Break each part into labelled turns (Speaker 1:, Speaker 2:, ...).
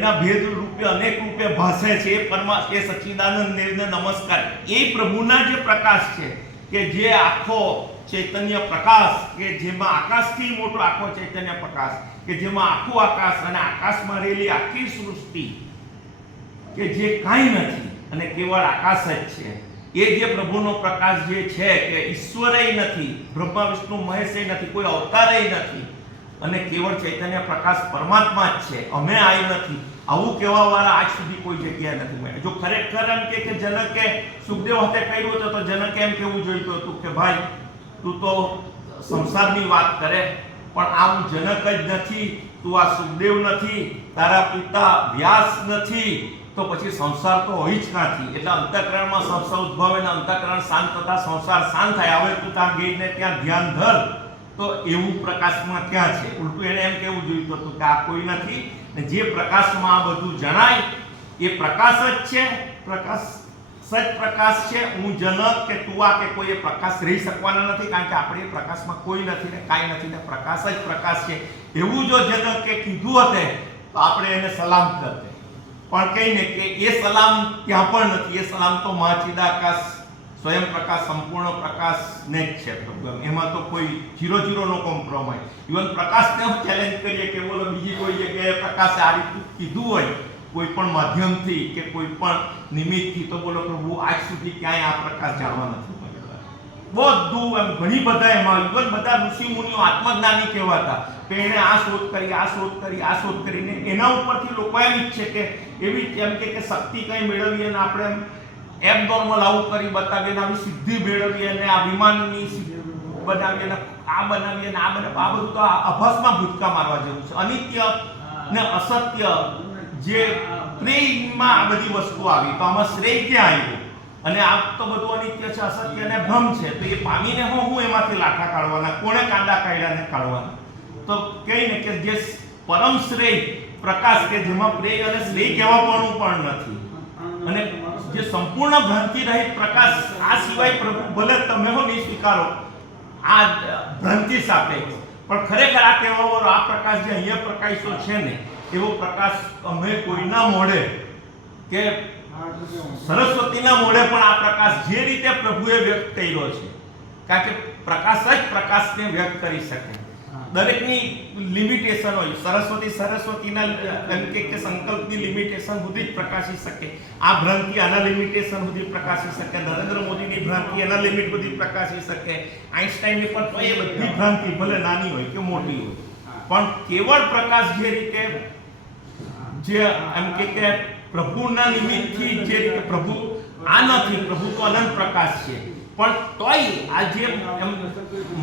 Speaker 1: ત્રયના ભેદ રૂપે અનેક રૂપે ભાસે છે. પરમા એ સચ્ચિદાનંદ દેવને નમસ્કાર. એ પ્રભુના જે પ્રકાશ છે, કે જે આખો ચૈતન્ય પ્રકાશ, કે જેમાં આકાશથી મોટો આખો ચૈતન્ય પ્રકાશ, કે જેમાં આખું આકાશ અને આકાશમાં રહેલી આખી સૃષ્ટિ, કે જે કાંઈ નથી અને કેવળ આકાશ જ છે. એ જે પ્રભુનો પ્રકાશ જે છે, કે ઈશ્વરય નથી, બ્રહ્મા, વિષ્ણુ, મહેશે નથી, કોઈ અવતારય નથી, અને કેવળ ચૈતન્ય પ્રકાશ પરમાત્મા જ છે. અમે આવી નથી. આવું કહેવા વાળા આજ સુધી કોઈ જગ્યાએ નથી મળ્યા. જો ખરેખર એમ કે કે જનકે સુખદેવ હાથે કર્યું હતું તો જનકે એમ કેવું જોઈતું હતું કે ભાઈ, તું તો સંસારની વાત કરે, પણ આમ જનક જ નથી, તું આ સુખદેવ નથી, તારા પિતા વ્યાસ નથી, તો પછી સંસાર તો હોય જ નથી. એટલે અંતઃકરણમાં સંસાર ઉદ્ભવે અને અંતઃકરણ શાંત થતા સંસાર શાંત થાય. હવે તું ત્યાં ગઈને ત્યાં ધ્યાન ધર. તો એવું પ્રકાશમાં ક્યાં છે? ઉલટું એને એમ કેવું જોઈતું હતું કે આ કોઈ નથી ને જે પ્રકાશમાં આ બધું જણાય, એ પ્રકાશ જ છે, પ્રકાશ સજ પ્રકાશ છે. હું જનક કે તુવા કે કોઈ પ્રકાશ રહી શકવાના નથી, કારણ કે આપણે પ્રકાશમાં કોઈ નથી ને કાંઈ નથી ને પ્રકાશ જ પ્રકાશ છે. એવું જો જનક કે કીધું હતે, તો આપણે એને સલામ કરતે પણ કહીને કે એ સલામ ત્યાં પણ નથી. એ સલામ તો મહાચિદાકાશ સ્વયં પ્રકાશ, સંપૂર્ણ પ્રકાશ ને જ છે. એમાં તો કોઈ zero zero no compromise even પ્રકાશને ચેલેન્જ કરીએ કે બોલો બીજી કે પ્રકાશે આ રીતનું કીધું હોય, કોઈ પણ માધ્યમથી કે કોઈ પણ નિમિત્તથી, તો બોલો પ્રભુ આજ સુધી ક્યાંય આ પ્રકાશ જાણવા નથી બધું એમ ઘણી બધા એમાં ઇવન બધા ઋષિ મુનિઓ આત્મજ્ઞાની કહેવાતા કે એણે આ શોધ કરી, આ શોધ કરી, આ શોધ કરીને એના ઉપરથી લોકો એમ ઈચ્છે કે એવી એમ કે કે શક્તિ કંઈ મેળવીએ અને આપણે એમ એબનોર્મલ આવું કરી બતાવીએ આવી સિદ્ધિ મેળવીએ અને આ વિમાનની બનાવીએ અને આ બનાવીએ અને આ બનાવ આ બધું તો આ અભસમાં ભૂતકા મારવા જેવું છે. અનિત્ય ને અસત્ય જે પ્રેમમાં આ બધી વસ્તુ આવી. તો આમાં શ્રેય ક્યાં આવ્યું? અને આ તો બધું અનિત્ય છે અસત્ય અને ભ્રમ છે. તો એ પામીને હું હું એમાંથી લાઠા કાઢવાના? કોણે કાંડા કાઢ્યાને કાઢવાના? તો કહીને કે જે પરમ શ્રેય પ્રકાશ કે જેમાં પ્રેય અને શ્રેય કહેવાપણું પણ નથી. અને જે સંપૂર્ણ ભ્રાંતિ રહિત પ્રકાશ આ સિવાય પ્રભુ ભલે તમે હો નહીં સ્વીકારો આ ભ્રાંતિ સાપેક્ષ. પણ ખરેખર આ કહેવાવાળો આ પ્રકાશ જે અહીંયા પ્રકાશો છે ને, એવો પ્રકાશ અમે કોઈના મોઢે કે સરસ્વતીના મોઢે પણ આ પ્રકાશ જે રીતે પ્રભુએ વ્યક્ત કર્યો છે. કારણ કે પ્રકાશ જ પ્રકાશને વ્યક્ત કરી શકે. દરેકની લિમિટેશન હોય. સરસ્વતી સરસ્વતીના એમ કે કે સંકલ્પની લિમિટેશન સુધી જ પ્રકાશી શકે. આ ભ્રાંતિ આના લિમિટેશન સુધી પ્રકાશી શકે. નરેન્દ્ર મોદીની ભ્રાંતિ એના લિમિટ સુધી પ્રકાશી શકે. આઈન્સ્ટાઈનની પણ તો એ બધી ભ્રાંતિ ભલે નાની હોય કે મોટી હોય. પણ કેવળ પ્રકાશ જે રીતે જે એમ કે કે પ્રભુના નિમિત્તથી જે રીતે પ્રભુ આ નથી પ્રભુ તો અનંત પ્રકાશ છે. પણ તોય આ જે એમ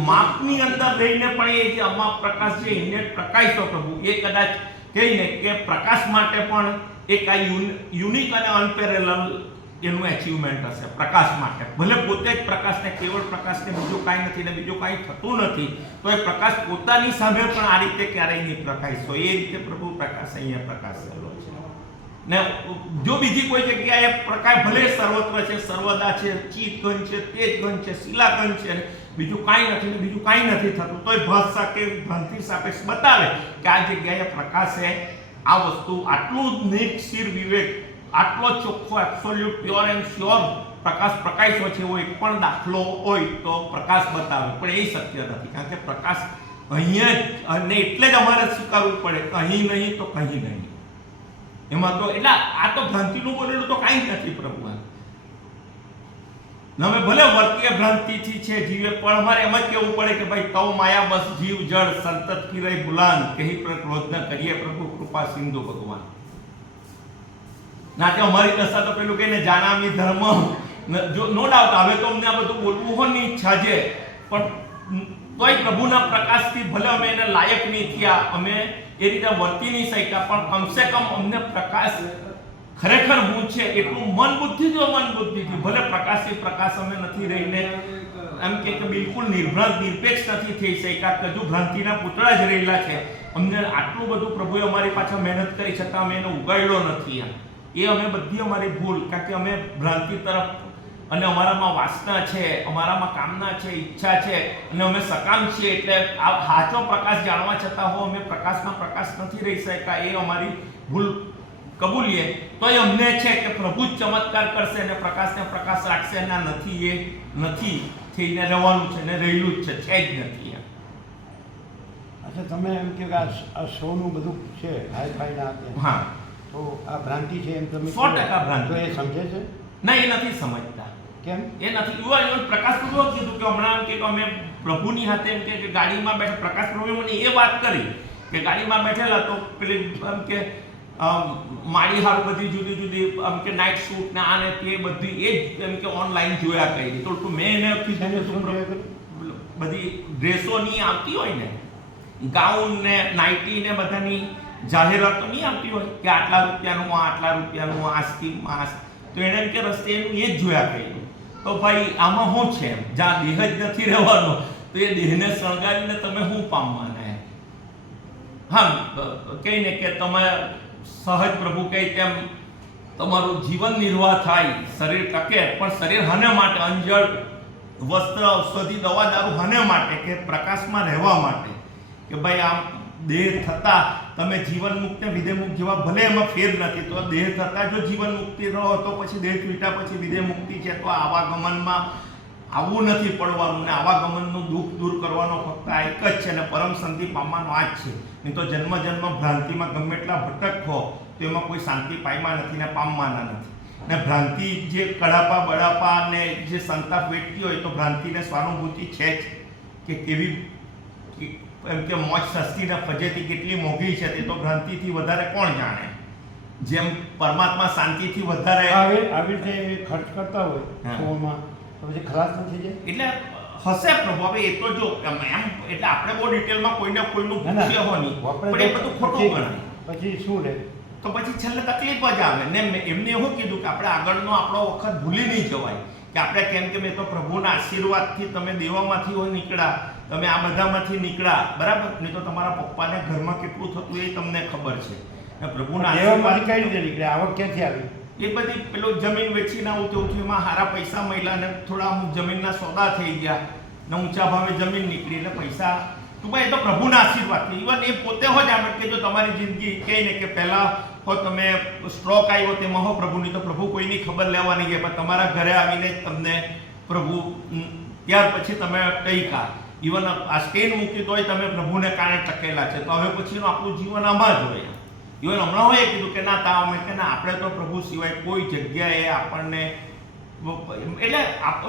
Speaker 1: માપની અંદર રહીને પણ એ જે અમાપ પ્રકાશ છે, એને પ્રકાશતો પ્રભુ. એ કદાચ કહીને કે પ્રકાશ માટે પણ એક આ યુનિક અને અનપેરેલ એનું એચિવમેન્ટ હશે, પ્રકાશ માટે. ભલે પોતે જ પ્રકાશને, કેવળ પ્રકાશને બીજું કાંઈ નથી ને બીજું કાંઈ થતું નથી તો એ પ્રકાશ પોતાની સામે પણ આ રીતે ક્યારેય નહીં પ્રકાશ તો એ રીતે પ્રભુ પ્રકાશ અહીંયા પ્રકાશેલો છે ને જો બીજી કોઈ જગ્યાએ પ્રકાશ ભલે સર્વત્ર છે, સર્વદા છે ચિતગણ છે, તેજગણ છે, શિલાગણ છે, બીજું કાંઈ નથી ને બીજું કાંઈ નથી થતું, તોય ભાષા કે ભ્રાંતિ સાપેક્ષ બતાવે કે આ જગ્યાએ પ્રકાશે આ વસ્તુ આટલું નિર્ક્ષીર વિવેક, આટલો ચોખ્ખો એબ્સોલ્યુટ પ્યોર એન્ડ શ્યોર પ્રકાશ પ્રકાશો છે એવો એક પણ દાખલો હોય તો પ્રકાશ બતાવે. પણ એ શક્ય નથી, કારણ કે પ્રકાશ અહીંયા જ અને એટલે જ અમારે સ્વીકારવું પડે અહીં નહીં તો કहीं નહીં. એમાં તો એટલે આ તો ભ્રાંતિનું બોલેલું તો કાંઈ નથી પ્રભુ હવે ભલે વર્તીય ભ્રાંતિથી છે, જીવે, પણ અમારે એમ જ કહેવું પડે કે ભાઈ તવ માયા બસ જીવ, જળ, સંતત કિરય, બુલાન, કહી પ્રક્રોધ ન કરીએ પ્રભુ, કૃપા, સિંધુ, ભગવાન. ના કે અમારી દશા તો પેલું કહીને જાનામી ધર્મ. જો, નો ડાઉટ, હવે તો અમને આ બધું બોલવું હોની ઈચ્છા છે, પણ તોય પ્રભુના પ્રકાશથી ભલે અમે એને લાયક નહીં થયા, અમે એ રીતે વર્તી નહીં શક્યા પણ કમસે કમ અમને પ્રકાશ ખરેખર હું છે એટલું મન બુદ્ધિ જો મન બુદ્ધિથી ભલે પ્રકાશી પ્રકાશ અમે નથી રહીને એમ કે બિલકુલ નિર્ભ્રાંત, નિરપેક્ષ નથી થઈ શક્યા. કજુ ભ્રાંતિના પૂતળા જ રહેલા છે. અમને આટલું બધું પ્રભુએ અમારી પાછળ મહેનત કરી, છતાં અમે એને ઉગાડ્યો નથી એમ. એ અમે બધી અમારી ભૂલ, કારણ કે અમે ભ્રાંતિ તરફ અને અમારામાં વાસના છે અમારામાં કામના છે ઈચ્છા છે અને અમે સકામ છીએ એટલે આ સાચો પ્રકાશ જાણવા છતાં હો અમે પ્રકાશમાં પ્રકાશ નથી રહી શકતા એ અમારી ભૂલ કબૂલીએ તો એ અમને છે કે પ્રભુ જ ચમત્કાર કરશે અને પ્રકાશને પ્રકાશ રાખશે અને નથી એ નથી થઈને રહેવાનું છે ને રહેલું જ છે છે જ નથી.
Speaker 2: અચ્છા તમે એમ કહો કે આ શોનું બધું છે હાઈ ફાઈ ના.
Speaker 1: હા
Speaker 2: તો આ ભ્રાંતિ છે એમ તમે
Speaker 1: સો ટકા ભ્રાંતિ.
Speaker 2: એ સમજે છે
Speaker 1: ના એ નથી સમજતા.
Speaker 2: કેમ?
Speaker 1: એ નથી. યુવા યુવાન પ્રકાશ પ્રભુ કીધું કે હમણાં કે અમે પ્રભુની હાથે એમ કે ગાડીમાં બેઠા પ્રકાશ પ્રભુએ મને એ વાત કરી કે ગાડીમાં બેઠેલા તો પેલી એમ કે માળી હાર બધી જુદી જુદી એમ કે નાઇટ શૂટ ને આ ને તે બધી એ જ એમ કે ઓનલાઈન જોયા કરી. તો મેં એને કીધું? બધી ડ્રેસોની આવતી હોય ને ગાઉન ને નાઇટી ને બધાની જાહેરાતો નહીં આવતી હોય કે આટલા રૂપિયાનું આ આટલા રૂપિયાનું આ સ્કીમ આ તો એને કે રસ્તે એનું એ જ જોયા કર્યું. તો ભાઈ, આમાં શું છે એમ? જ્યાં દેહ જ નથી રહેવાનો, તો એ દેહને શણગારીને તમે શું પામવાના એમ? હા કહી ને કે તમે સહજ પ્રભુ કહે તેમ, તમારું જીવન નિર્વાહ થાય, શરીર ટકે, પણ શરીર હને માટે, અંજળ, વસ્ત્ર, ઔષધિ, દવા, દારૂ હને માટે કે પ્રકાશમાં રહેવા માટે? કે ભાઈ, આમ દેહ થતાં તમે જીવન મુક્ત ને વિદેહ મુક્ત જેવા ભલે એમાં ફેર નથી, તો દેહ થતાં જો જીવન મુક્તિ રહો તો પછી દેહ છૂટા પછી વિધેય મુક્તિ છે. તો આવાગમનમાં આવું નથી પડવાનું ને આવાગમનનું દુઃખ દૂર કરવાનો ફક્ત આ એક જ છે અને પરમ શાંતિ પામવાનો આ જ છે. નહીં તો જન્મ જન્મ ભ્રાંતિમાં ગમે એટલા ભટકો તો એમાં કોઈ શાંતિ પામવા નથી ને પામવાના નથી. ને ભ્રાંતિ જે કડાપા બડાપા ને જે સંતાપ વેઠતી હોય તો ભ્રાંતિને સ્વાનુભૂતિ છે જ. કે કેવી એમ કે મોજ સસ્તી ને ફજેતી કેટલી મોંઘી છે તે તો ભ્રાંતિથી વધારે કોણ જાણે? જેમ પરમાત્મા શાંતિથી વધારે
Speaker 2: આવી આવી રીતે ખર્ચ કરતા હોય
Speaker 1: હા.
Speaker 2: તો પછી ખલાસ નથી જાય?
Speaker 1: એટલે હશે પ્રભુ હવે એ તો જો એમ એટલે આપણે બહુ ડિટેલમાં કોઈને કોઈનું
Speaker 2: ના.
Speaker 1: હો નહીં પણ એ બધું ખોટું ગણાય.
Speaker 2: પછી શું રહે?
Speaker 1: તો પછી છેલ્લે તકલીફ જ આવે. ને એમને એવું કીધું કે આપણે આગળનો આપણો વખત ભૂલી નહીં જવાય. કે આપણે કેમ કે મેં તો પ્રભુના આશીર્વાદથી તમે દેવામાંથી હોય નીકળ્યા. તમે આ બધામાંથી નીકળ્યા બરાબર? નહીં તો તમારા પપ્પાને ઘરમાં કેટલું થતું એ તમને ખબર છે. ને પ્રભુના આશીર્વાદ
Speaker 2: કઈ રીતે નીકળે આવક ક્યાંથી આવી?
Speaker 1: એ બધી પેલો જમીન વેચીને આવું તેવું એમાં હારા પૈસા મળ્યા ને થોડા અમુક જમીનના સોદા થઈ ગયા ને ઊંચા ભાવે જમીન નીકળી એટલે પૈસા તું ભાઈ એ તો પ્રભુના આશીર્વાદ ઇવન એ પોતે હોય જ આમ કે જો તમારી જિંદગી કહે ને કે પહેલા હો તમે સ્ટ્રોક આવ્યો તેમાં હો પ્રભુની તો પ્રભુ કોઈની ખબર લેવાની કે પણ તમારા ઘરે આવીને તમને પ્રભુ ત્યાર પછી તમે ટઈકા ઇવન આ સ્ટેન મૂકી તોય તમે પ્રભુને કારણે ટકેલા છે. તો હવે પછીનું આપણું જીવન આમાં જ હોય. ઇવન હમણાં હોય કીધું કે ના તા અમે કે ના, આપણે તો પ્રભુ સિવાય કોઈ જગ્યાએ આપણને એટલે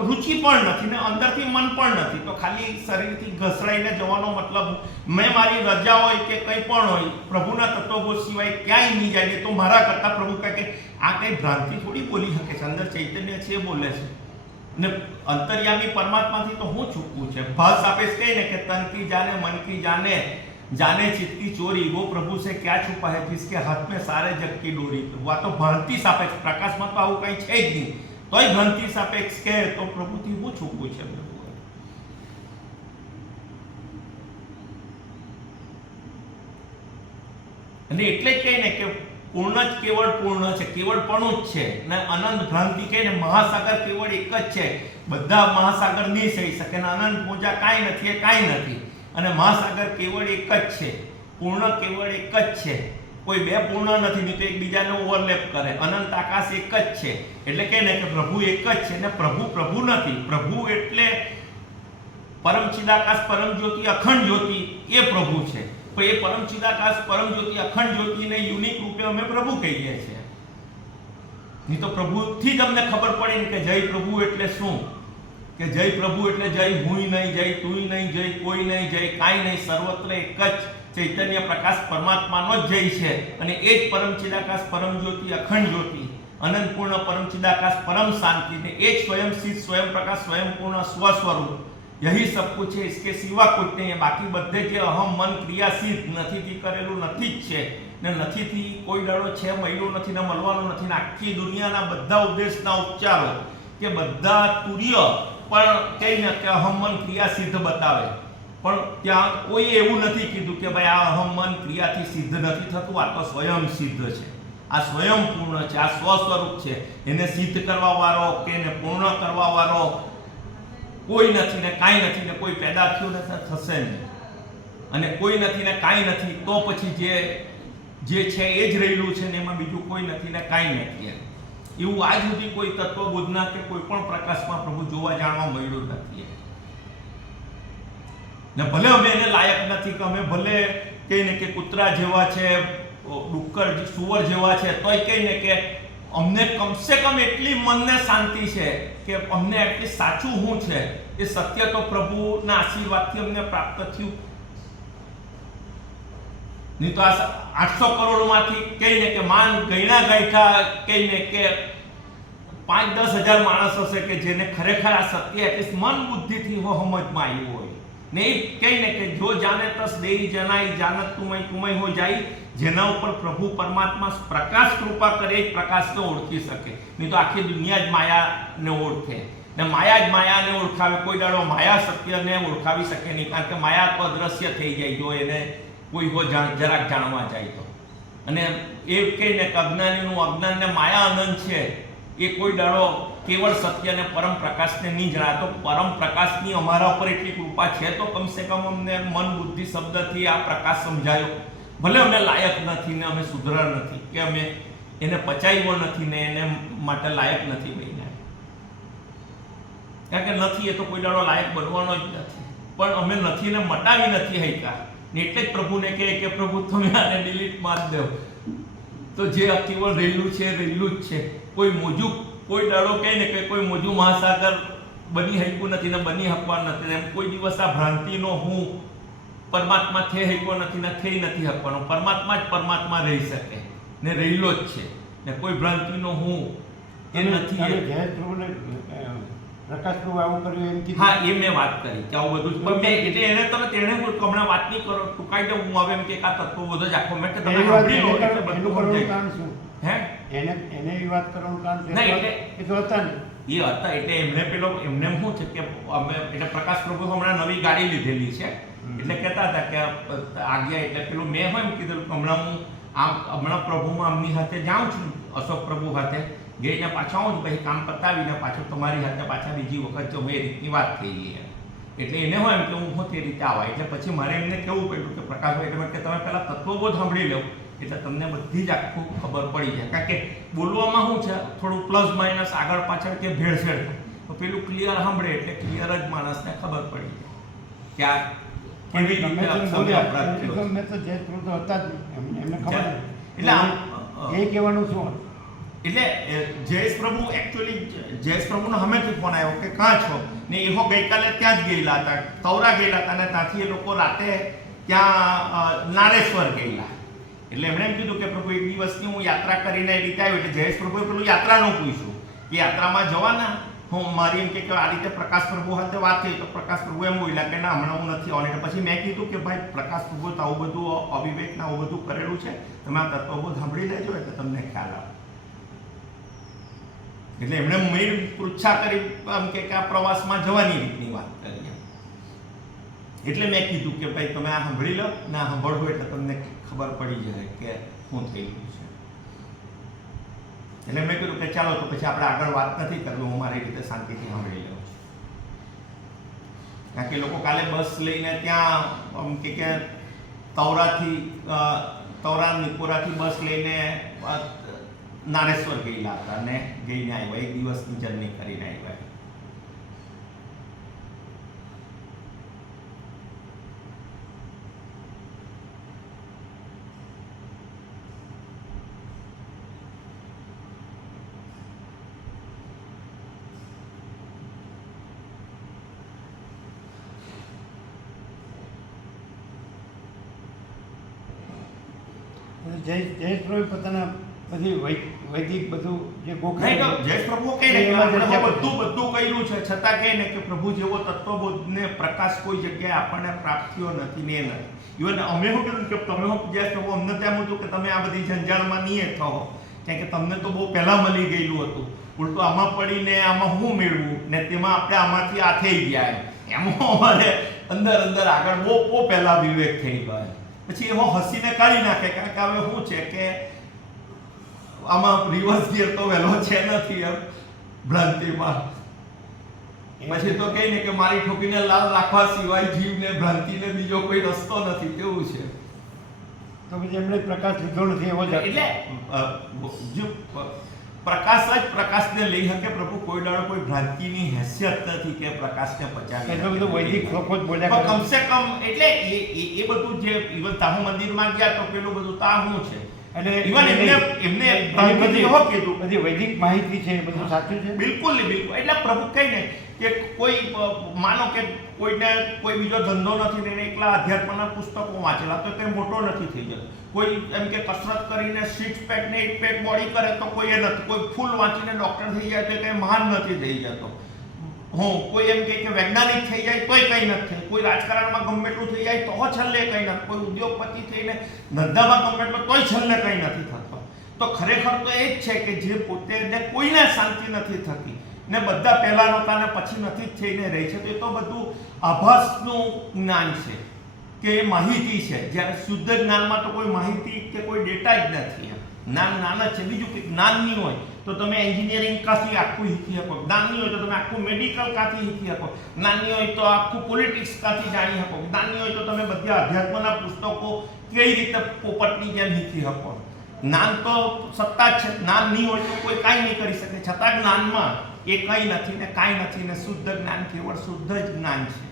Speaker 1: રુચિ પણ નથી ને અંદરથી મન પણ નથી. તો ખાલી શરીરથી ઘસડાઈને જવાનો મતલબ મેં મારી રજા હોય કે કંઈ પણ હોય, પ્રભુના તત્વો સિવાય ક્યાંય નહીં જાય તો મારા કરતાં પ્રભુ કહે કે આ કંઈ ભ્રાંતિ થોડી બોલી શકે છે. અંદર ચૈતન્ય છે બોલે છે. ને અંતર્યામી પરમાત્માથી તો હું છૂટવું છે. ભાવ સાપેક્ષ કહીને કે તન જાને, મન જાને જાને ચિત્તી ચોરી. વો પ્રભુ સે ક્યાં क्या छुपा है जिसके हाथ में सारे जग की डोरी हुआ तो સાપેક્ષ. પ્રકાશમાં તો આવું કંઈ છે જ નહીં. તોય ભ્રાંતિ સાપેક્ષ કે તો પ્રભુથી હું છૂપું છે. અને એટલે જ કહીને કે પૂર્ણ જ કેવળ પૂર્ણ છે, કેવળપણું જ છે. ને અનંત ભ્રાંતિ કહે ને મહાસાગર કેવળ એક જ છે. બધા મહાસાગર નહીં સહી શકે ને અનંત મોજા કાંઈ નથી, એ કાંઈ નથી. અને મહાસાગર કેવળ એક જ છે. પૂર્ણ કેવળ એક જ છે. કોઈ બે પૂર્ણ નથી, નહીં તો એકબીજાને ઓવરલેપ કરે. અનંત આકાશ એક જ છે. એટલે કહે ને કે પ્રભુ એક જ છે ને પ્રભુ પ્રભુ નથી. પ્રભુ એટલે પરમ ચિદાકાશ, પરમ જ્યોતિ, અખંડ જ્યોતિ એ પ્રભુ છે. તો એ પરમ ચિદાકાશ, પરમ જ્યોતિ, અખંડ જ્યોતિને યુનિક રૂપે અમે પ્રભુ કહીએ છીએ. નહીં તો પ્રભુથી જ અમને ખબર પડે ને કે જય પ્રભુ એટલે શું? કે જય પ્રભુ એટલે જય હું નહીં, જય તું નહીં, જય કોઈ નહીં, જય કાંઈ નહીં, સર્વત્ર એક જ ચૈતન્ય પ્રકાશ પરમાત્માનો જ જય છે. અને એ જ પરમ ચિદાકાશ, પરમ જ્યોતિ, અખંડ જ્યોતિ, અનંતપૂર્ણ પરમ ચિદાકાશ, પરમ શાંતિ ને એ જ સ્વયં સિદ્ધ સ્વયં પ્રકાશ સ્વયંપૂર્ણ સ્વસ્વરૂપ यही सब कुछ है इसके सिवा कुछ नहीं है बाकी બધે જે અહમ મન ક્રિયાશીલ નથીથી કરેલું નથી જ છે ને નથીથી કોઈ દડો છે મળ્યું નથી ને મળવાનું નથી ને આખી દુનિયાના બધા ઉપદેશના ઉપચારો કે બધા તુર્ય પણ કહીને કે અહમ મન ક્રિયા સિદ્ધ બતાવે પણ ત્યાં કોઈ એવું નથી કીધું કે ભાઈ આ અહમ મન ક્રિયાથી સિદ્ધ નથી થતું આ તો સ્વયં સિદ્ધ છે આ સ્વયં પૂર્ણ છે આ સ્વ સ્વરૂપ છે એને સિદ્ધ કરવા વાળો કે એને પૂર્ણ કરવા વાળો કોઈ નથી ને કાંઈ નથી ને કોઈ પેદા થયું નથી થશે નહીં અને કોઈ નથી ને કાંઈ નથી, તો પછી જે જે છે એ જ રહેલું છે ને એમાં બીજું કોઈ નથી ને કાંઈ નથી. એવું આજ સુધી કોઈ તત્વબોધના કે કોઈ પણ પ્રકાશમાં પ્રભુ જોવા જાણવા મળ્યું નથી ને ભલે અમે એને લાયક નથી કે અમે ભલે કહીને કે કૂતરા જેવા છે ડુક્કર સુવર જેવા છે, તોય કહીને કે અમને કમસે કમ એટલી મનને શાંતિ છે કે અમને એટલી સાચું શું છે એ સત્ય તો પ્રભુના આશીર્વાદથી અમને પ્રાપ્ત થયું. નહીં તો આ આઠસો કરોડમાંથી કહીને કે માન ગયણા ગાંઠા કહીને કે પાંચ દસ હજાર માણસ હશે કે જેને ખરેખર આ સત્ય એટલીસ્ટ મન બુદ્ધિથી હો સમજમાં આવ્યું હોય. ને એ કહીને કે જો જાને તસ દેઈ જનાઈ જાનત તુમય તુમય હો જાય જેના ઉપર પ્રભુ પરમાત્મા પ્રકાશ કૃપા કરે એ પ્રકાશને ઓળખી શકે. નહીં તો આખી દુનિયા જ માયાને ઓળખે. ને માયા જ માયાને ઓળખાવે. કોઈ દાડો માયા સત્યને ઓળખાવી શકે નહીં, કારણ કે માયા તો અદ્રશ્ય થઈ જાય, જો એને કોઈ હો જરાક જાણવા જાય તો. અને એ કહીને કે અજ્ઞાનીનું, અજ્ઞાનને માયા અનંત છે, એ કોઈ દાડો કેવળ સત્ય અને પરમ પ્રકાશને નહીં જણાય તો પરમ પ્રકાશની અમારા ઉપર એટલી કૃપા છે તો કમસે કમ અમને મન બુદ્ધિ શબ્દથી આ પ્રકાશ સમજાયો. ભલે અમે લાયક નથી ને અમે સુધરા નથી, કે અમે એને પચાવ્યો નથી ને એને માટે લાયક નથી બન્યા. કારણ કે નથી એ તો કોઈ દાડો લાયક બનવાનો જ નથી. પણ અમે નથી ને મટાવી નથી હૈકા ને એટલે જ પ્રભુને કહે કે પ્રભુ તમે આને ડિલીટ મારી દો. તો જે કેવળ રહેલું છે રહેલું જ છે. કોઈ મોજું, કોઈ દાડો કહે ને કે કોઈ મોજું મહાસાગર બની હક્યું નથી ને બની હકવા નથી. એમ કોઈ દિવસ આ ભ્રાંતિનો હું પરમાત્મા થઈ હક્યો નથી ને થઈ નથી હકવાનો. પરમાત્મા જ પરમાત્મા રહી શકે. ને રહેલો જ છે. ને કોઈ ભ્રાંતિનો હું એ નથી
Speaker 2: પ્રકાશ પ્રભુ આવું કર્યું એમ કીધું?
Speaker 1: હા એ મેં વાત કરી કે આવું બધું પણ મેં એટલે એને તમે તેણે હમણાં વાત નહીં કરો ટૂંકાઈ દઉં હું હવે એમ કે આ તત્વો બધો જ આખો મેં કે તમે સાંભળી લો એટલે બધું સમજાય.
Speaker 2: કારણ શું?
Speaker 1: હે?
Speaker 2: એને એને એ વાત કરવાનું કારણ
Speaker 1: એટલે-
Speaker 2: એ તો હતા
Speaker 1: એ હતા એટલે એમને પેલો એમને શું છે કે અમે એટલે પ્રકાશ પ્રભુ હમણાં નવી ગાડી લીધેલી છે. એટલે કહેતા હતા કે આગળ એટલે પેલું મેં હોય એમ કીધું, હમણાં હું આમ, હમણાં પ્રભુમાં આમની સાથે જાઉં છું, અશોક પ્રભુ સાથે. જઈને પાછા આવું પછી કામ પતાવીને પાછું તમારી સાથે પાછા બીજી વખત જો એ રીતની વાત થઈ ગઈ એટલે એને હોય એમ કે હું તે રીતે આવા. એટલે પછી મારે એમને કેવું પડ્યું કે, પ્રકાશભાઈ, એટલે કે તમે પહેલાં તત્વબોધ સાંભળી લો, એટલે તમને બધી જ આખું ખબર પડી જાય. કારણ કે બોલવામાં શું છે, થોડું પ્લસ માઇનસ આગળ પાછળ કે ભેળસેળ તો પેલું ક્લિયર સાંભળે એટલે ક્લિયર જ માણસને ખબર પડી જાય કે આ
Speaker 2: બોલ્યા,
Speaker 1: અપરાધ
Speaker 2: એ મેં તો જયેશ પ્રભુ તો હતા જ એમને ખબર
Speaker 1: એટલે
Speaker 2: એ કહેવાનું શું
Speaker 1: એટલે જયેશ પ્રભુ એકચ્યુઅલી જયેશ પ્રભુનો હમેથી ફોન આવ્યો કે કાં છો? ને એહો ગઈકાલે ત્યાં જ ગયેલા હતા તવરા ગયેલા હતા અને ત્યાંથી એ લોકો રાતે ત્યાં નારેશ્વર ગયેલા. એટલે એમણે એમ કીધું કે પ્રભુ એક દિવસની હું યાત્રા કરીને એ રીતે આવ્યો. એટલે જયેશ પ્રભુએ પેલું યાત્રાનું પૂછ્યું કે યાત્રામાં જવાના? હું મારી એમ કે આ રીતે પ્રકાશ પ્રભુ સાથે વાત થઈ તો પ્રકાશ પ્રભુ એમ બોલ્યા કે ના, હમણાં હું નથી આવવાની. પછી મેં કીધું કે ભાઈ, પ્રકાશ પ્રભુ તો આવું બધું અવિવેકને આવું બધું કરેલું છે. તમે આ તત્વો સાંભળી લેજો એટલે તમને ખ્યાલ આવે. એટલે એમણે મેળ પૃચ્છા કરી, આમ કે આ પ્રવાસમાં જવાની રીતની વાત કરી એટલે મેં કીધું કે ભાઈ, તમે આ સાંભળી લો, ને આ સાંભળવું એટલે તમને ખબર પડી જાય કે શું થઈ ગયું. એટલે મેં કીધું કે ચાલો તો પછી આપણે આગળ વાત નથી કરવી, હું મારી રીતે શાંતિથી સાંભળી લઉં. કારણ કે લોકો કાલે બસ લઈને ત્યાં કે કે તવરાથી તવરા નિકોરાથી બસ લઈને નારેશ્વર ગયેલા હતા અને જઈને આવ્યા. એક દિવસની જર્ની કરીને આવ્યા
Speaker 2: એટલે જયેશ જયેશ પ્રભુએ પોતાના બધી વૈદિક બધું જે ગોખેલું
Speaker 1: તો જયેશ પ્રભુ કહે ને આપણે બધું બધું કર્યું છે છતાં કહે ને કે પ્રભુ જેવો તત્વબોધને પ્રકાશ કોઈ જગ્યાએ આપણને પ્રાપ્ત થયો નથી ને નથી ઇવન અમે શું કીધું કે તમે શું જયેશ પ્રભુ અમને તેમ હતું કે તમે આ બધી જંજાળમાં નહીં થો કારણ કે તમને તો બહુ પહેલા મળી ગયેલું હતું ઉલટું આમાં પડીને આમાં હું મેળવું ને તેમાં આપણે આમાંથી આ થઈ ગયા એમ. એમાં અમારે અંદર અંદર આગળ બહુ બહુ પહેલા વિવેક થઈ ગયો. પછી એવો હસીને કાઢી નાખે કારણ કે હવે શું છે કે આમાં રિવર્સ ગિયર તો વહેલો છે નથી એમ ભ્રાંતિમાં. પછી તો કહે ને કે મારી ઠોકીને લાલ રાખવા સિવાય જીવને ભ્રાંતિને બીજો કોઈ રસ્તો નથી તેવું છે?
Speaker 2: તો પછી એમણે પ્રકાશ લીધો નથી એવો જ
Speaker 1: એટલે પ્રકાશ જ પ્રકાશને લઈ શકે પ્રભુ? કોઈ દાડો કોઈ ભ્રાંતિની હેસિયત નથી કે પ્રકાશને પચાવી
Speaker 2: એટલું બધું વૈદિક લોકો જ બોલ્યા
Speaker 1: કમસે કમ એટલે એ એ- બધું જે ઇવન તાહુ મંદિરમાં ગયા તો પેલું બધું તાહુ છે.
Speaker 2: એટલે
Speaker 1: ઇવન એમને એમને
Speaker 2: બધી વૈદિક માહિતી છે એ બધું સાચું છે?
Speaker 1: બિલકુલ નહીં બિલકુલ. એટલે પ્રભુ કહે ને કે કોઈ માનો કે કોઈને કોઈ બીજો ધંધો નથી ને એકલા અધ્યાત્મના પુસ્તકો વાંચેલા, તો કંઈ મોટો નથી થઈ જતો. કોઈ એમ કે કસરત કરીને સિક્સ પેક ને એટ પેક બોડી કરે તો કોઈ એ નથી. કોઈ ફૂલ વાંચીને ડૉક્ટર થઈ જાય તો કંઈ મહાન નથી થઈ જતો. હું, કોઈ એમ કે વૈજ્ઞાનિક થઈ જાય તોય કંઈ નથી થયું. કોઈ રાજકારણમાં ગમે એટલું થઈ જાય તો છેલ્લે કંઈ નથી. કોઈ ઉદ્યોગપતિ થઈને ધંધામાં ગમે એટલું તોય છેલ્લે કંઈ નથી થતો. તો ખરેખર તો એ જ છે કે જે પોતે કોઈને શાંતિ નથી થતી. ને બધા પહેલા નહોતા ને પછી નથી થઈને રહી છે. તો એ તો બધું આભાસનું જ્ઞાન છે કે માહિતી છે. જ્યારે શુદ્ધ જ્ઞાનમાં તો કોઈ માહિતી કે કોઈ ડેટા જ નથી જ્ઞાન જ છે. બીજું કે જ્ઞાન નહીં હોય તો તમે એન્જિનિયરિંગ કાથી આખું શીખી શકો? જ્ઞાન હોય તો તમે આખું મેડિકલ કાથી શીખી શકો? જ્ઞાન હોય તો આખું પોલિટિક્સ કાથી જાણી શકો? જ્ઞાન હોય તો તમે બધા અધ્યાત્મના પુસ્તકો કઈ રીતે પોપટની જેમ શીખી શકો? જ્ઞાન તો સત્તા જ છે. જ્ઞાન નહીં હોય તો કોઈ કાંઈ નહીં કરી શકે. છતાં જ્ઞાનમાં એ કંઈ નથી ને કાંઈ નથી ને શુદ્ધ જ્ઞાન કેવળ શુદ્ધ જ જ્ઞાન છે.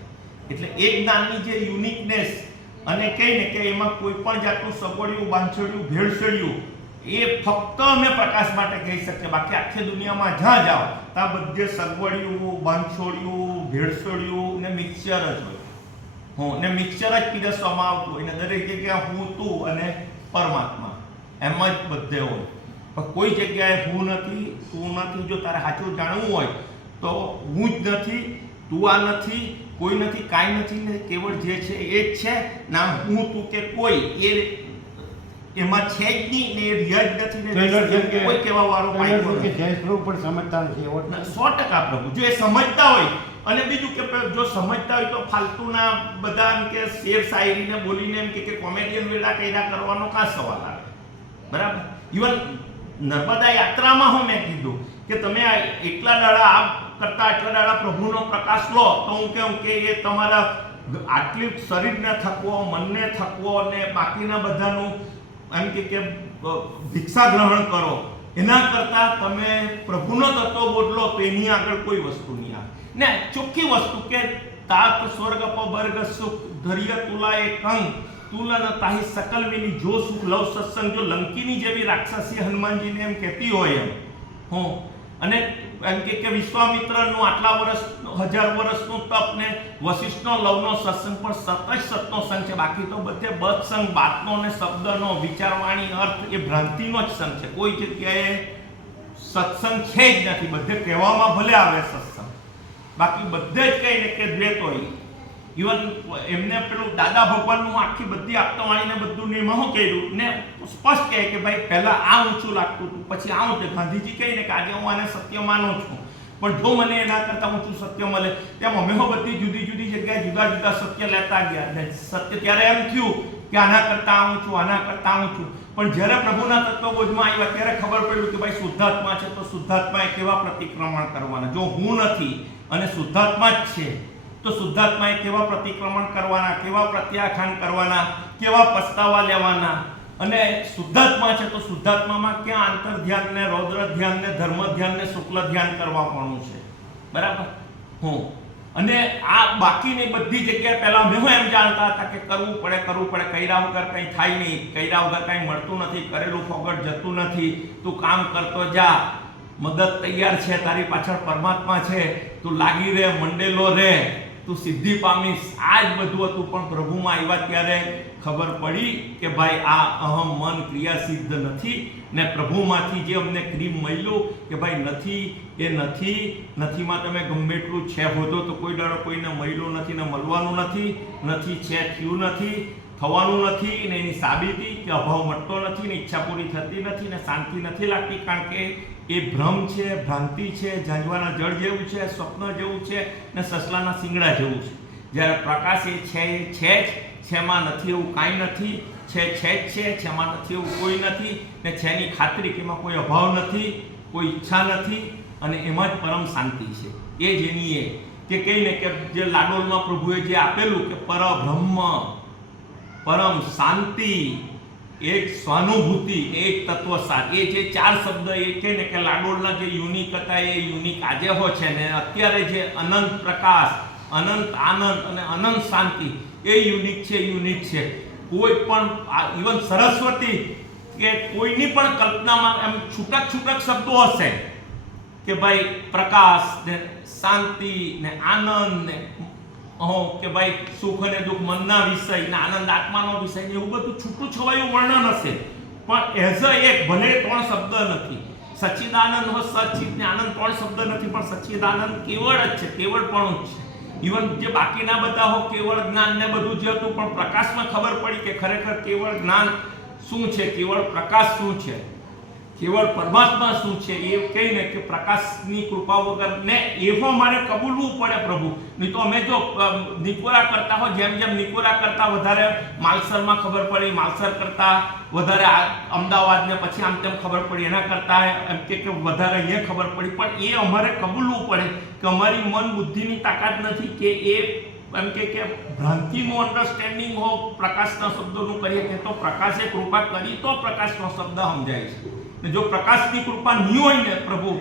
Speaker 1: એટલે એ જ્ઞાનની જે યુનિકનેસ અને કહીને કે એમાં કોઈ પણ જાતનું સગવડિયું, બાંછડિયું ભેળસેડ્યું એ ફક્ત અમે પ્રકાશ માટે કહી શકીએ. બાકી આખી દુનિયામાં જ્યાં જાઓ, ત્યાં બધે સગવડિયું, બાંછોડિયું ભેળસોડિયું ને મિક્સચર જ હોય. હું, ને મિક્સચર જ પીરસવામાં આવતું ને દરેક જગ્યાએ હું તું અને પરમાત્મા. એમ જ બધે હોય. પણ કોઈ જગ્યાએ હું નથી તું નથી જો તારે સાચું જાણવું હોય તો હું જ નથી તું આ નથી કોઈ નથી કાંઈ નથી ને કેવળ જે છે એ જ છે. ના હું તું કે કોઈ એ એમાં છે જ નહીં ને એ રહ્યા જ નથી ને કોઈ કહેવા વાળો
Speaker 2: તો એનો કે જય સ્વરૂપ પણ સમજતા નથી એવો
Speaker 1: સો ટકા પ્રભુ જો એ સમજતા હોય અને બીજું કે જો સમજતા હોય તો ફાલતુના બધા એમ કે શેર શાયરીને બોલીને એમ કે કે કોમેડિયન વેલા કર્યા કરવાનો કાં સવાલ આવે? બરાબર? ઇવન નર્મદા યાત્રામાં હું મેં કીધું કે તમે આ એકલા દાડા, આ કરતા આટલા દાડા પ્રભુનો પ્રકાશ લો, તો હું કહું કે એ તમારા આટલી શરીરને થકવો, મનને થકવો અને બાકીના બધાનું એમ કે ભિક્ષા ગ્રહણ કરો. એના કરતાં તમે પ્રભુનો તત્વ બોટલો તો એની આગળ કોઈ વસ્તુ નહીં આવે. ને ચોખ્ખી વસ્તુ કે તાત, સ્વર્ગ પબર્ગ સુખ, ધૈર્ય તુલા એ અંગ તુલન તાહી સકલ મિલી જો સુખ લવ સત્સંગ જો લંકીની જેવી રાક્ષસી હનુમાનજીને એમ કહેતી હોય એમ. હું. અને એમ કે કે વિશ્વામિત્રનું આટલા વર્ષ, હજાર વર્ષનું તપ ને વશિષ્ઠનો લવનો સત્સંગ પણ સતત સતનો સંગ છે. બાકી તો બધે બત્સંગ બાતનો ને શબ્દનો, વિચારવાણી, અર્થ એ ભ્રાંતિનો જ સંગ છે. કોઈ જગ્યાએ સત્સંગ છે જ નથી. બધે કહેવામાં ભલે આવે સત્સંગ. બાકી બધે જ કઈ ને કે દ્વેત હોય ઇવન એમને પેલું દાદા ભગવાનનું આખી બધી આપતાવાણીને બધું ને એમાં શું કર્યું? ને સ્પષ્ટ કહે કે ભાઈ, પહેલા આ ઊંચું લાગતું હતું, પછી આ ઊંચું. ગાંધીજી કહીને કે આજે હું આને સત્ય માનું છું. પણ જો મને એના કરતાં ઊંચું સત્ય મળે, તેમ અમે બધી જુદી જુદી જગ્યાએ જુદા જુદા સત્ય લેતા ગયા. ને સત્ય ત્યારે એમ થયું કે આના કરતાં આવું છું આના કરતાં આવું છું પણ જ્યારે પ્રભુના તત્વબોધમાં આવ્યા, ત્યારે ખબર પડ્યું કે ભાઈ, શુદ્ધાત્મા છે તો શુદ્ધાત્માએ કેવા પ્રતિક્રમણ કરવાના? જો હું નથી, અને શુદ્ધાત્મા જ છે તો શુદ્ધાત્માએ કેવા પ્રતિક્રમણ કરવાના, કેવા પ્રત્યાખ્યાન કરવાના, કેવા પસ્તાવા લેવાના? અને શુદ્ધાત્મા છે તો શુદ્ધાત્મામાં ક્યાં આંતર ધ્યાન ને રૌદ્ર ધ્યાન ધર્મ ધ્યાન ને શુક્લ ધ્યાન કરવાનું છે? બરાબર? હું. અને આ બાકીની બધી જગ્યાએ પહેલાં અમે એમ જાણતા હતા કે કરવું પડે કરવું પડે. કર્યા વગર કંઈ થાય નહીં. કર્યા વગર કંઈ મળતું નથી. કરેલું ફોગટ જતું નથી. તું કામ કરતો જા. મદદ તૈયાર છે. તારી પાછળ પરમાત્મા છે. તું લાગી રહે મંડેલો રહે તું સિદ્ધિ પામીશ આ જ બધું હતું, પણ પ્રભુમાં આવ્યા ત્યારે ખબર પડી કે ભાઈ, આ અહમ મન ક્રિયા સિદ્ધ નથી. ને પ્રભુમાંથી જે અમને ક્રીમ મળ્યું કે ભાઈ, નથી એ નથી, નથીમાં તમે ગમે એટલું છે હોતો તો કોઈ દાડો કોઈને મળ્યું નથી, ને મળવાનું નથી નથી છે થયું નથી, થવાનું નથી, ને એની સાબિતી કે અભાવ મટતો નથી, ને ઈચ્છા પૂરી થતી નથી, ને શાંતિ નથી લાગતી, કારણ કે એ ભ્રમ છે, ભ્રાંતિ છે, ઝાંઝવાના જળ જેવું છે, સ્વપ્ન જેવું છે ને સસલાના શિંગડા જેવું છે. જ્યારે પ્રકાશ એ છે એ છે જ, છેમાં નથી એવું કાંઈ નથી, છે છે જ છે, છેમાં નથી એવું કોઈ નથી ને છેની ખાતરી કે એમાં કોઈ અભાવ નથી, કોઈ ઈચ્છા નથી અને એમાં જ પરમ શાંતિ છે. એ જ એની એ. કે કહીને કે જે લાડોલમાં પ્રભુએ જે આપેલું કે પરબ્રહ્મ, પરમ શાંતિ એક સ્વાનુભૂતિ, એક તત્વસાર એ જે ચાર શબ્દ એ છે ને કે લાડોળના જે યુનિક હતા, એ યુનિક આજે હો છે ને અત્યારે જે અનંત પ્રકાશ, અનંત આનંદ અને અનંત શાંતિ, એ યુનિક છે યુનિક છે. કોઈ પણ ઇવન સરસ્વતી કે કોઈની પણ કલ્પનામાં એમ છૂટક છૂટક શબ્દો હશે કે ભાઈ પ્રકાશ ને શાંતિ ને આનંદ ને અહો, કે ભાઈ સુખ અને દુઃખ મનના વિષય ને આનંદ આત્માનો વિષય એવું બધું છૂટું છવાયું વર્ણન હશે. પણ એઝ અ એક, ભલે ત્રણ શબ્દ નથી. સચ્ચિદાનંદ હો સચ્ચિત ને આનંદ ત્રણ શબ્દ નથી, પણ સચ્ચિદાનંદ કેવળ જ છે કેવળ પણ જ છે. ઇવન જે બાકીના બધા હો કેવળ જ્ઞાન ને બધું જે હતું, પણ પ્રકાશમાં ખબર પડી કે ખરેખર કેવળ જ્ઞાન શું છે, કેવળ પ્રકાશ શું છે? કેવળ પરમાત્મા શું છે એ કહીને કે પ્રકાશની કૃપા વગર ને એવો મારે કબૂલવું પડે પ્રભુ. નહીં તો અમે જો નિકોરા કરતા હોય જેમ જેમ નિકોરા કરતા વધારે માલસરમાં ખબર પડી, માલસર કરતા વધારે આ અમદાવાદ ને પછી આમ તેમ ખબર પડી, એના કરતા એમ કે વધારે એ ખબર પડી. પણ એ અમારે કબૂલવું પડે કે અમારી મન બુદ્ધિની તાકાત નથી કે એ એમ કે કે ભ્રાંતિનું અન્ડરસ્ટેન્ડિંગ હો, પ્રકાશના શબ્દોનું કરીએ કે તો પ્રકાશે કૃપા કરી તો પ્રકાશનો શબ્દ સમજાય છે. ને જો પ્રકાશની કૃપા નહીં હોય ને પ્રભુ,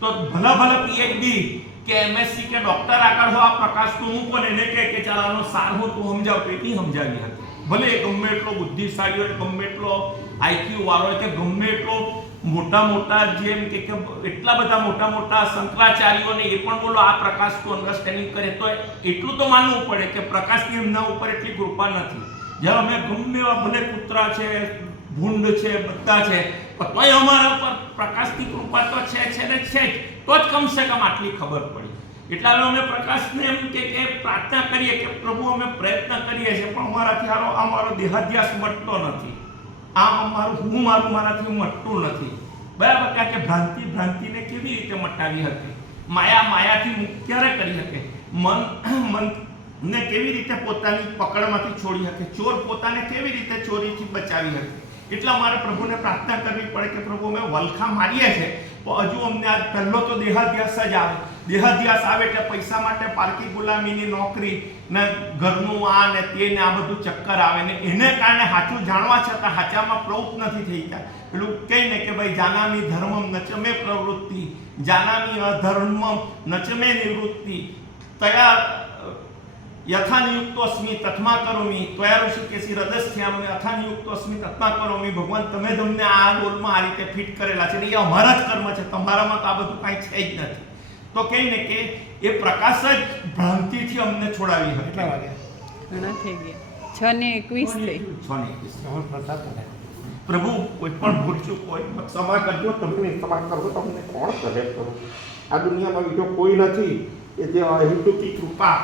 Speaker 1: તો ભલા ભલા પીએચડી કે એમએસસી કે ડોક્ટર આગળ હો, આ પ્રકાશનું હું પણ એને કહે કે ચાલ આનો સાર હું, તું સમજાવ. પેટી સમજાવી હતી. ભલે ગમે એટલો બુદ્ધિશાળી હોય, ગમે એટલો આઈક્યુ વાળો હોય, કે ગમે એટલો મોટા મોટા જેમ કે એટલા બધા મોટા મોટા શંકરાચાર્યોને એ પણ બોલો, આ પ્રકાશનું અન્ડરસ્ટેન્ડિંગ કરે, તો એટલું તો માનવું પડે કે પ્રકાશની એમના ઉપર એટલી કૃપા નથી. જ્યારે અમે ગમે એવા ભલે કૂતરા છે, ભૂંડ છે બધા છે તોય અમારા ઉપર પ્રકાશની કૃપા તો છે છે ને છે જ. તો જ કમસે કમ આટલી ખબર પડી. એટલા અમે પ્રકાશને એમ કે કે પ્રાર્થના કરીએ કે પ્રભુ અમે પ્રયત્ન કરીએ છીએ, પણ અમારાથી આરો અમારો દેહાધ્યાસ મટતો નથી. આમ અમારું, હું મારું, મારાથી મટતું નથી. બરાબર? કારણ કે ભ્રાંતિ, ભ્રાંતિને કેવી રીતે મટાવી હતી માયા, માયાથી મુક્ત ક્યારે કરી શકે? મન મન ને કેવી રીતે પોતાની પકડમાંથી છોડી શકે? ચોર પોતાને કેવી રીતે ચોરીથી બચાવી શકે? એટલા મારે પ્રભુને પ્રાર્થના કરવી પડે કે પ્રભુ, અમે વલખા મારીએ છે. પણ હજુ અમને આ પહેલો તો દેહાધ્યાસ જ આવે. દેહાધ્યાસ આવે એટલે પૈસા માટે પારકી ગુલામીની નોકરી ને ઘરનું આ ને તે ને આ બધું ચક્કર આવે ને એને કારણે સાચું જાણવા છતાં સાચામાં પ્રવૃત્ત નથી થઈ ગયા. પેલું કહીને કે ભાઈ, જાનામી ધર્મમ નચમે પ્રવૃત્તિ, જાનામી અધર્મમ નચમે નિવૃત્તિ. તયા યથા નિયુક્તોસ્મિ તથમા કરોમી ત્વયા ઋષિકેશી હૃદયસ્થ્યામે યથા નિયુક્તોસ્મિ તથમા કરોમી ભગવાન તમે તમને આ રોલમાં આ રીતે ફિટ કરેલા છે ને એ અમારા જ કર્મ છે તમારામાં તો આ બધું કાંઈ છે જ નથી. તો કહીને કે એ પ્રકાશ જ ભ્રાંતિથી અમને છોડાવી હતી
Speaker 2: કેટલા વાગે?
Speaker 3: ઘણા થઈ ગયા. છ ને એકવીસ થઈ.
Speaker 1: છ ને એકવીસ. પ્રભુ કોઈ પણ ભૂલચૂક હોય ક્ષમા કરજો તમને ક્ષમા કરો તમને કોણ કરે કરો? આ દુનિયામાં બીજો કોઈ નથી. કે જે અહેતુકી કૃપા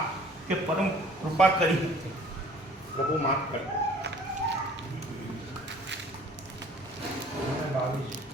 Speaker 1: કે પરમ કૃપા કરી. પ્રભુ માફ કરે
Speaker 2: બાવીસ